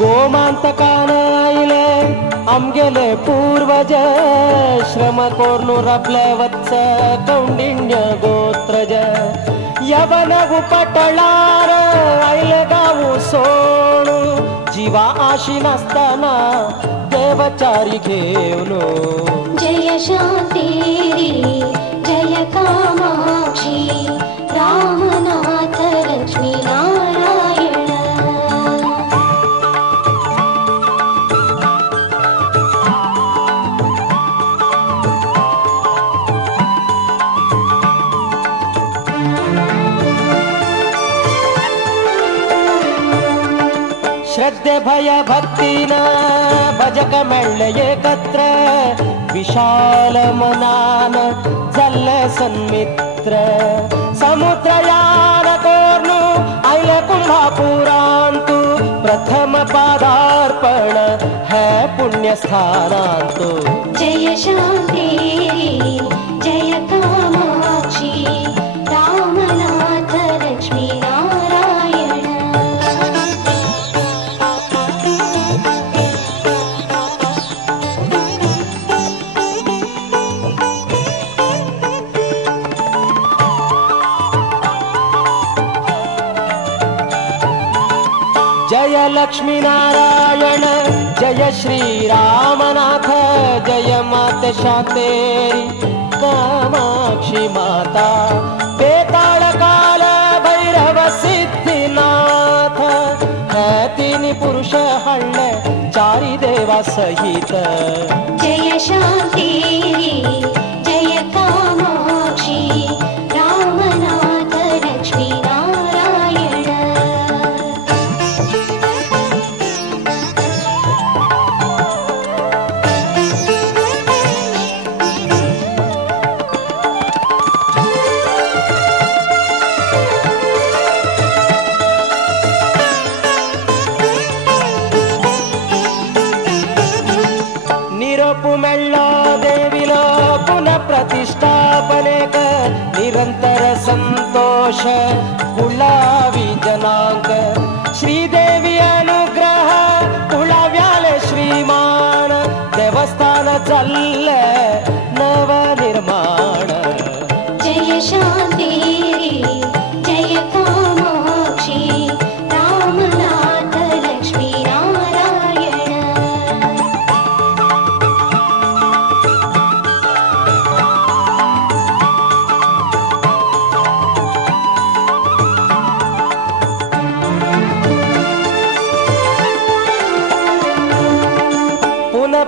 गोमांतकान आईले आमगेले पूर्वज श्रम कोर्नूर आपलं वत्स कौंडिण्य गोत्रज यवन उपटळार आईले गावू सोणू जीवा आशी नसताना देवचारी घेऊन जय शांती जय कामाक्षी रामनाथ लक्ष्मी नारायण श्रद्धे भय भक्तीन भजक मेळ्ळे एकत्र विशाल मनान जल्ले सन्मित्र समुद्रयान कोर्नु आयले कुंभापुरांतु प्रथम पादार्पण है पुण्यस्थानांतु जय शांती जय कामाक्षी रामनाथ लक्ष्मी नारायण जय लक्ष्मी नारायण जय श्री रामनाथ जय माते शांतेरी कामाक्षी माता बेताल काल भैरव सिद्धिनाथ है तीन पुरुष हल्ले चारी देवा सहित जय शांती जय कामाक्षी रामनाथ लक्ष्मी नारायण मेळ्ळो देविलो पुनः प्रतिष्ठापनेक निरंतर संतोष कुळावी जनांक श्रीदेवी अनुग्रह कुळाव्याले श्रीमान देवस्थान चालले नवनिर्माण जय शांती जय कामाक्षी रामनाथ लक्ष्मी नारायण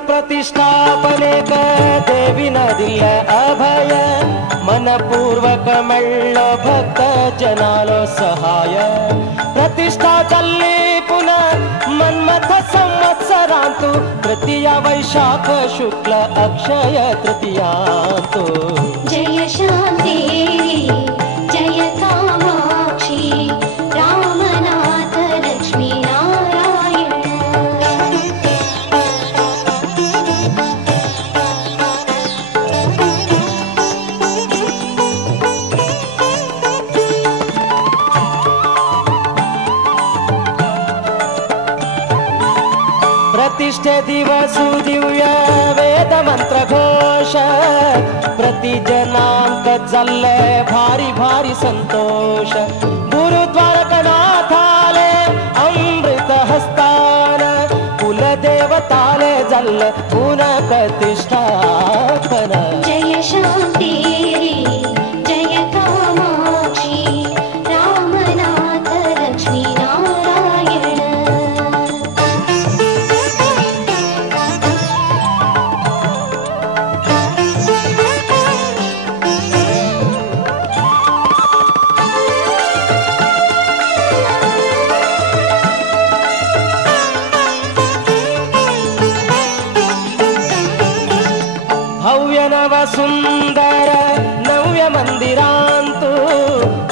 प्रतिष्ठापनेक देवी दिल अभय मनपूर्वक मेळ्ळो भक्त जनालो सहाय प्रतिष्ठा चल्ली पुनः मन्मथ संवत्सरांतु तृतीया वैशाख शुक्ल अक्षय तृतीयांतु जय शांती जय कामाक्षी रामनाथ लक्ष्मी नारायण प्रतिष्ठे दिवसु दिव्य वेद मंत्र घोष प्रति जनांक चल्ले भारी भारी संतोष गुरुद्वारकनाथाले अमृत हस्तान कुलदेवताले जल्ल पुनः प्रतिष्ठापन जय शांती जय कामाक्षी रामनाथ लक्ष्मी नारायण भव्य नव सुंदर नव्य मंदिरांतु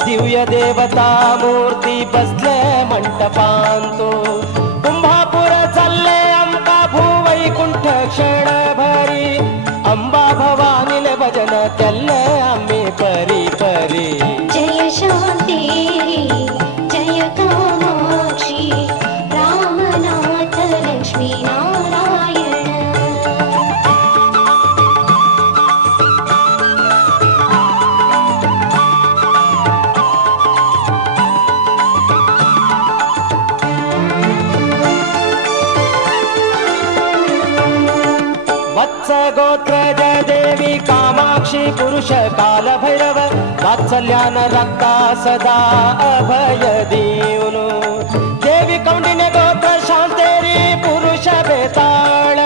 दिव्य देवता मूर्ती बसले मंटपांतु कुंभापुर चल्ले अंबा भूवैकुंठ क्षण भरी अंबा भवानीले भजन केल्ले आम्ही परी परी जय शांती जय कामाक्षी रामनाथ गोत्रज देवी कामाक्षी पुरुष काल भैरव वात्सल्यान रक्ता सदा अभय देवनु देवी कौंडिन्य गोत्र शांतेरी पुरुष बेताळ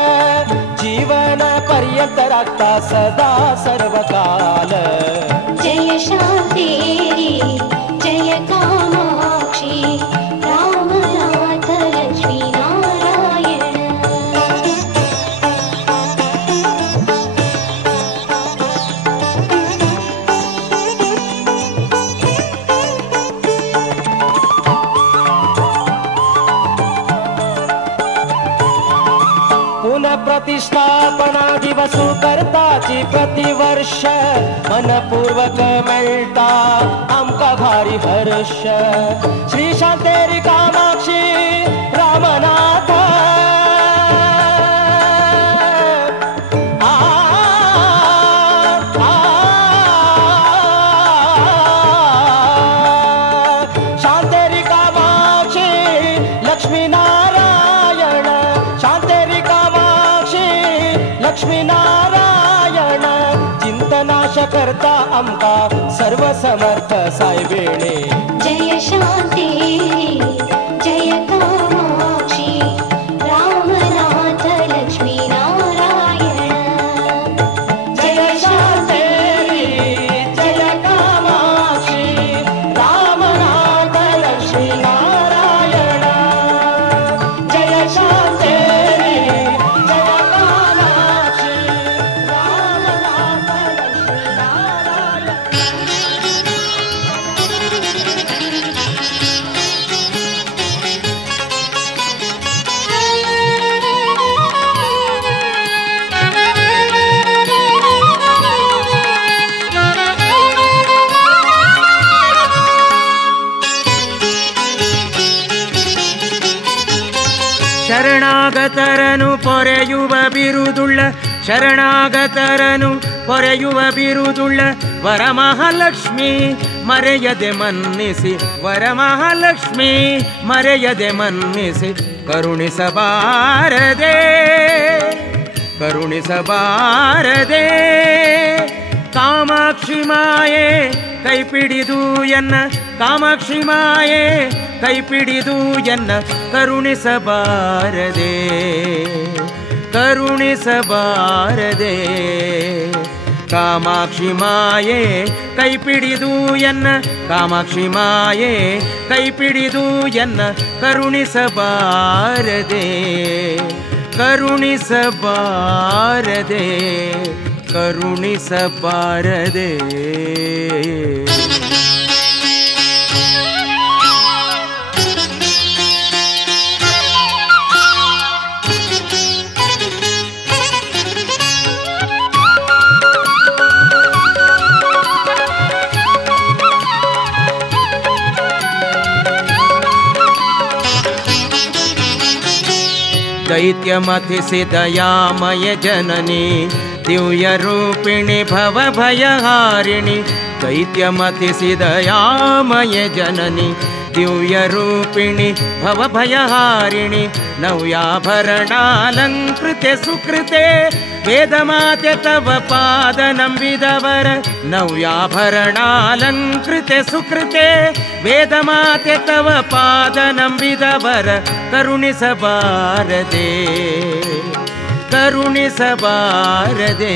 जीवन पर्यंत रक्ता सदा सर्वकाल जय शांतेरी जय कामाक्षी रामनाथ लक्ष्मी नारायण प्रतिष्ठापना दिवसु करताची प्रतिवर्ष मनपूर्वक मेळटा आमका भारी हर्ष श्री शांतेरी कामाक्षी रामनाथ शांतेरी कामाक्षी लक्ष्मी नारायण शांतेरी लक्ष्मी नारायण चिंतनाश करता आमका सर्व समर्थ सायबेणे जय शांतेरी जय कामाक्षी रामनाथ लक्ष्मी नारायण जय शांतेरी जय कामाक्षी रामनाथ लक्ष्मी नारायण जय शांतेरी ಶರಣಾಗತರನು ಪೊರೆಯುವ ಬಿರುದುಳ್ಳ ಶರಣಾಗತರನು ಪೊರೆಯುವ ಬಿರುದುಳ್ಳ ವರಮಹಾಲಕ್ಷ್ಮಿ ಮರೆಯದೆ ಮನ್ನಿಸಿ ವರಮಹಾಲಕ್ಷ್ಮಿ ಮರೆಯದೆ ಮನ್ನಿಸಿ ಕರುಣಿಸಬಾರದೆ ಕರುಣಿಸಬಾರದೆ ಕಾಮಾಕ್ಷಿ ಮಾಯೆ ಕೈಪಿಡಿದು ಎನ್ನ ಕಾಮಾಕ್ಷಿ ಮಾಯೆ ಕೈಪಿಡಿದು ಎನ್ನ ಕರುಣಿಸಬಾರದೆ ಕರುಣಿಸಬಾರದೆ ಕಾಮಾಕ್ಷಿ ಮಾಯೆ ಕೈಪಿಡಿದು ಎನ್ನ ಕಾಮಾಕ್ಷಿ ಮಾಯೆ ಕೈಪಿಡಿದು ಎನ್ನ ಕರುಣಿಸಬಾರದೆ ಕರುಣಿಸಬಾರದೆ ಕರುಣಿಸಬಾರದೆ दैत्यमथिसि दयामय जननी दिव्यरूपिणि भवभयहारिणि दैत्यमथिसि दयामय जननी दिव्यरूपिणि भवभयहारिणि नव्याभरणालङ्कृते सुकृते वेदमाते तव पादनंबिदवर नव्याभरणालङ्कृते सुकृते वेदमाते तव पादनंबिदवर करुಣಿಸಬಾರದೆ ಕರುಣಿಸಬಾರದೆ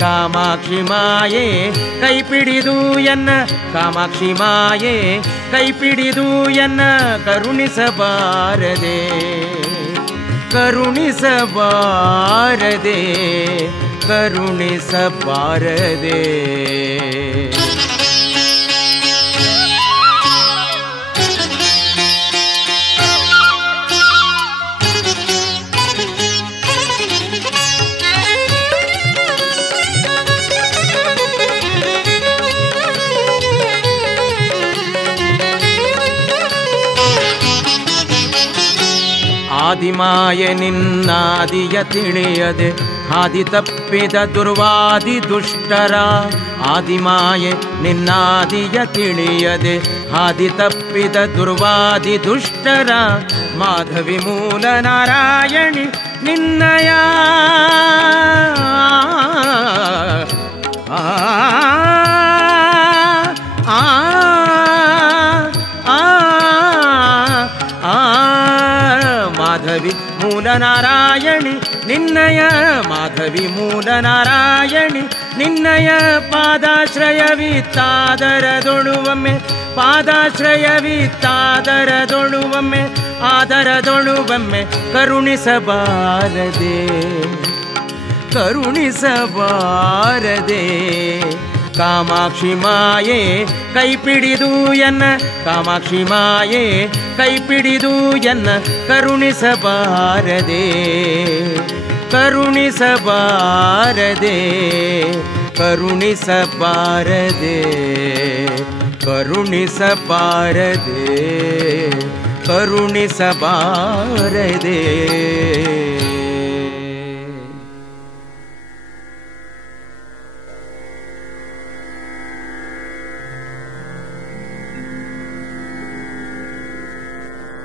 ಕಾಮಾಕ್ಷಿ ಮಾಯೆ ಕೈಪಿಡಿದು ಎನ್ನ ಕಾಮಾಕ್ಷಿ ಮಾಯೆ ಕೈಪಿಡಿದು ಎನ್ನ ಕರುಣಿಸಬಾರದೆ ಕರುಣಿಸಬಾರದೆ ಕರುಣಿಸಬಾರದೆ ಆದಿಮಾಯೆ ನಿನ್ನಾದಿಯ ತಿಳಿಯದೆ ಹಾದಿ ತಪ್ಪಿದ ದುರ್ವಾದಿ ದುಷ್ಟರ ಆದಿಮಾಯೆ ನಿನ್ನಾದಿಯ ತಿಳಿಯದೆ ಹಾದಿ ತಪ್ಪಿದ ದುರ್ವಾದಿ ದುಷ್ಟರ ಮಾಧವಿ ಮೂಲ ನಾರಾಯಣಿ ನಿನ್ನಯ ಮಾಧವಿ ಮೂಲ ನಾರಾಯಣಿ ನಿನ್ನಯ ಮಾಧವಿ ಮೂಲ ನಾರಾಯಣಿ ನಿನ್ನಯ ಪಾದಾಶ್ರಯವಿತ್ತಾದರದೊಳುವೊಮ್ಮೆ ಪಾದಾಶ್ರಯವಿತ್ತಾದರದೊಳುವೊಮ್ಮೆ ಆದರದೊಳುವೊಮ್ಮೆ ಕರುಣಿಸಬಾರದೆ ಕರುಣಿಸಬಾರದೆ ಕಾಮಾಕ್ಷಿ ಮಾಯೆ ಕೈಪಿಡಿದು ಎನ್ನ ಕಾಮಾಕ್ಷಿ ಮಾಯೆ ಕೈಪಿಡಿದು ಎನ್ನ ಕರುಣಿಸಬಾರದೆ ಕರುಣಿಸಬಾರದೆ ಕರುಣಿಸಬಾರದೆ ಕರುಣಿಸಬಾರದೆ ಕರುಣಿಸಬಾರದೆ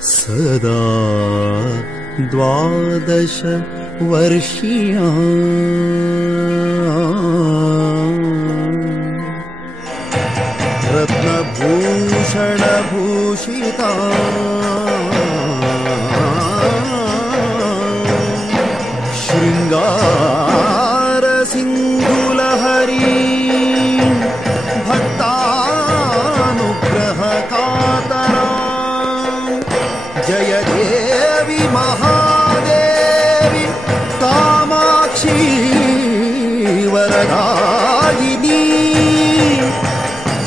ಸದಾ 12 ವರ್ಷೀಯಾ ರತ್ನಭೂಷಣ ಭೂಷಿತಾ ಶೃಂಗಾರ ಸಿಂಧುಲಹರಿ ಭಕ್ತಾನುಗ್ರಹ ಕಾತರ ಜಯ ದೇವಿ ಮಹಾದೇವಿ ಕಾಮಾಕ್ಷಿ ವರದಾಯಿನಿ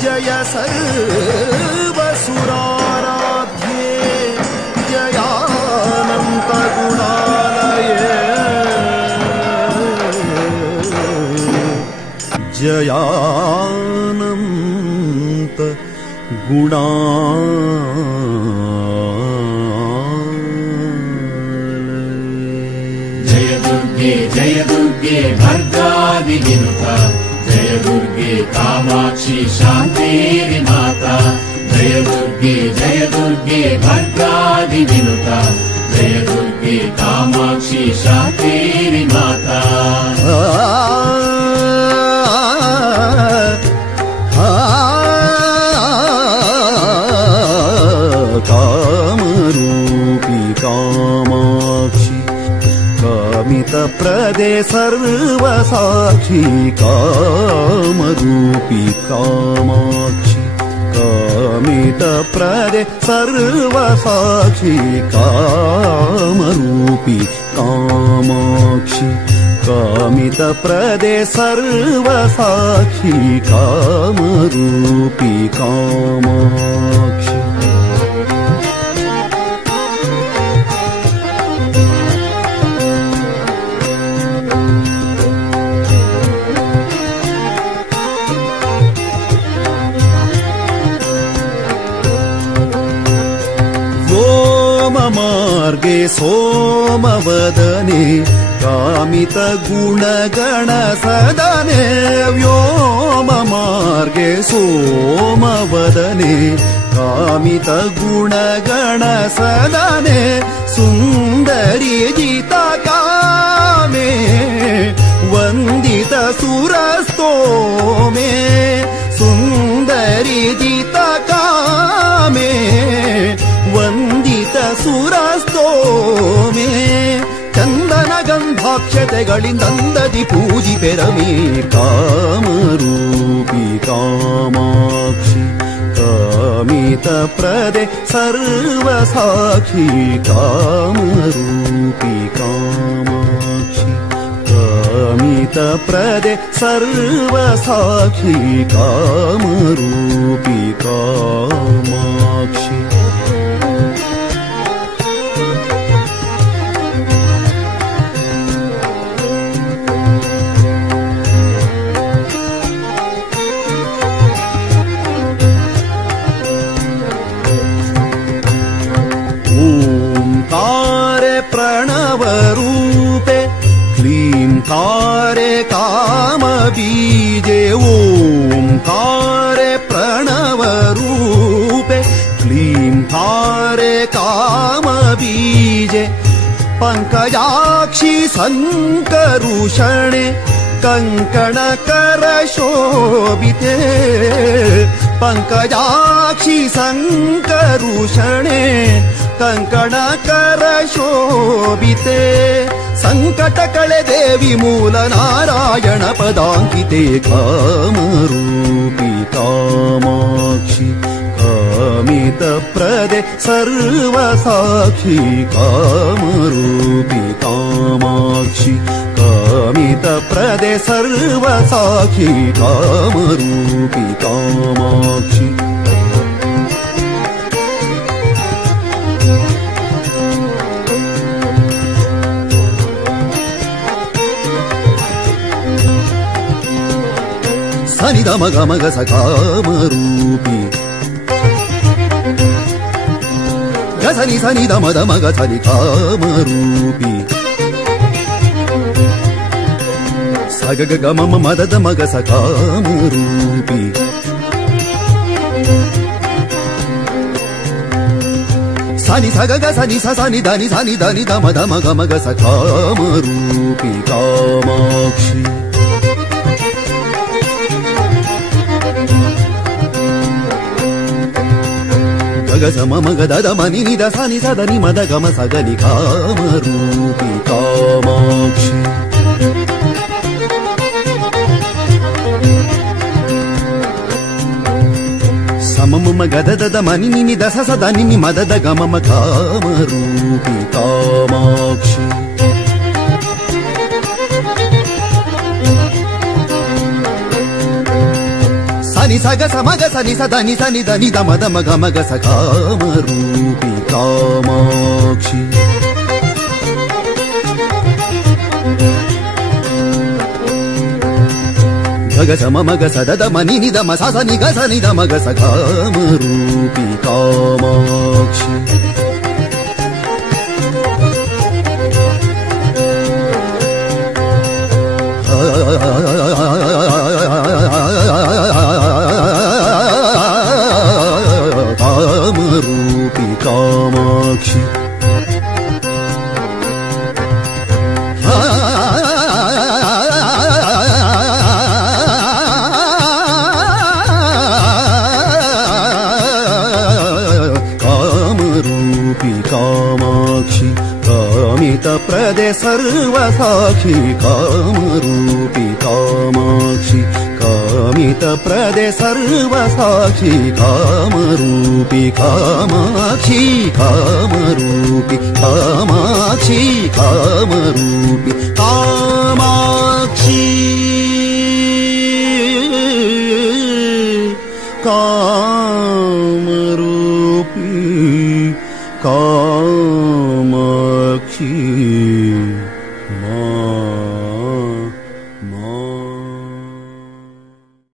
ಜಯ ಸರ್ವಸುರಾರಾಧ್ಯೆ ಜಯಾನಂತ ಗುಣಾಲಯೇ ಜಯಾನಂತ ಗುಣಾ जय दुर्गे भर्गादि विनुता जय दुर्गे कामाक्षी शान्तेरि माता जय दुर्गे भर्गादि विनुता जय दुर्गे कामाक्षी शान्तेरि माता कामरूपी कामाक्षी कामित प्रदे सर्वसाक्षी कामरूपी कामाक्षी कामित प्रदे सर्वसाक्षी कामरूपी कामाक्षी कामित प्रदे सर्वसाक्षी कामरूपी कामाक्षी मार्गे सोमवदने कामित गुणगण सदने व्योम मार्गे सोमवदने कामित गुणगण सदने सुन्दरी जिता कामे वन्दित सुरस्तोमे सुन्दरी जिता कामे ವಂದಿತ ಸುರಸ್ತೋಮೆ ಚಂದನ ಗಂಧಾಕ್ಷತೆಗಳಿಂದಂದದಿ ಪೂಜಿ ಪೆರಮೆ ಕಾಮರೂಪಿ ಕಾಮಾಕ್ಷಿ ಕಾಮಿತ ಪ್ರದೆ ಸರ್ವಸಾಕ್ಷಿ ಕಾಮರೂಪಿ ಕಾಮಾಕ್ಷಿ ಕಾಮಿತ ಪ್ರದೆ ಸರ್ವಸಾಕ್ಷಿ ಕಾಮರೂಪಿ ಕಾಮಾಕ್ಷಿ प्रणवरूपे क्लींकारे कामबीजे ओंकारे प्रणवरूपे क्लींकारे कामबीजे पङ्कजाक्षि सङ्करुषणे कङ्कणकरशोभिते पङ्कजाक्षि सङ्करुषणे कङ्कणकरशोभिते सङ्कटकळे देवी मूलनारायण पदाङ्किते कामरूपी कामाक्षि कामितप्रदे सर्वसाक्षी कामरूपी कामाक्षि कामितप्रदे सर्वसाक्षी कामरूपी कामाक्षि सनि द मग मग स कामरूपी गसनि सनि द मद मग सनि कामरूपी सग ग ग मम मद द मग स कामरूपी सनि सग ग सनि स सनि దని सनि దని ద मद मग मग स कामरूपी कामाक्षि ग स म ग द द म नि नि द स नि स द नि म द ग म स ग नि कामरूपी कामाक्षि स म म ग द द द म नि नि द स स द नि नि म द द ग म म कामरूपी कामाक्षि सनि स ग स म ग स नि स द नि स नि द नि द म द म ग म ग स कामरूपी कामाक्षि ग ग स म म ग स द द म नि नि द म स स नि ग स नि द म ग स कामरूपी कामाक्षि कामरूपी कामाक्षि कामरूपी कामाक्षि कामितप्रदे सर्वसाक्षी कामरूपी कामाक्षि कामितप्रदे सर्वसाक्षी कामरूपी कामाक्षि कामरूपी कामाक्षि कामरूपी कामाक्षि कामरूपी कामाक्षि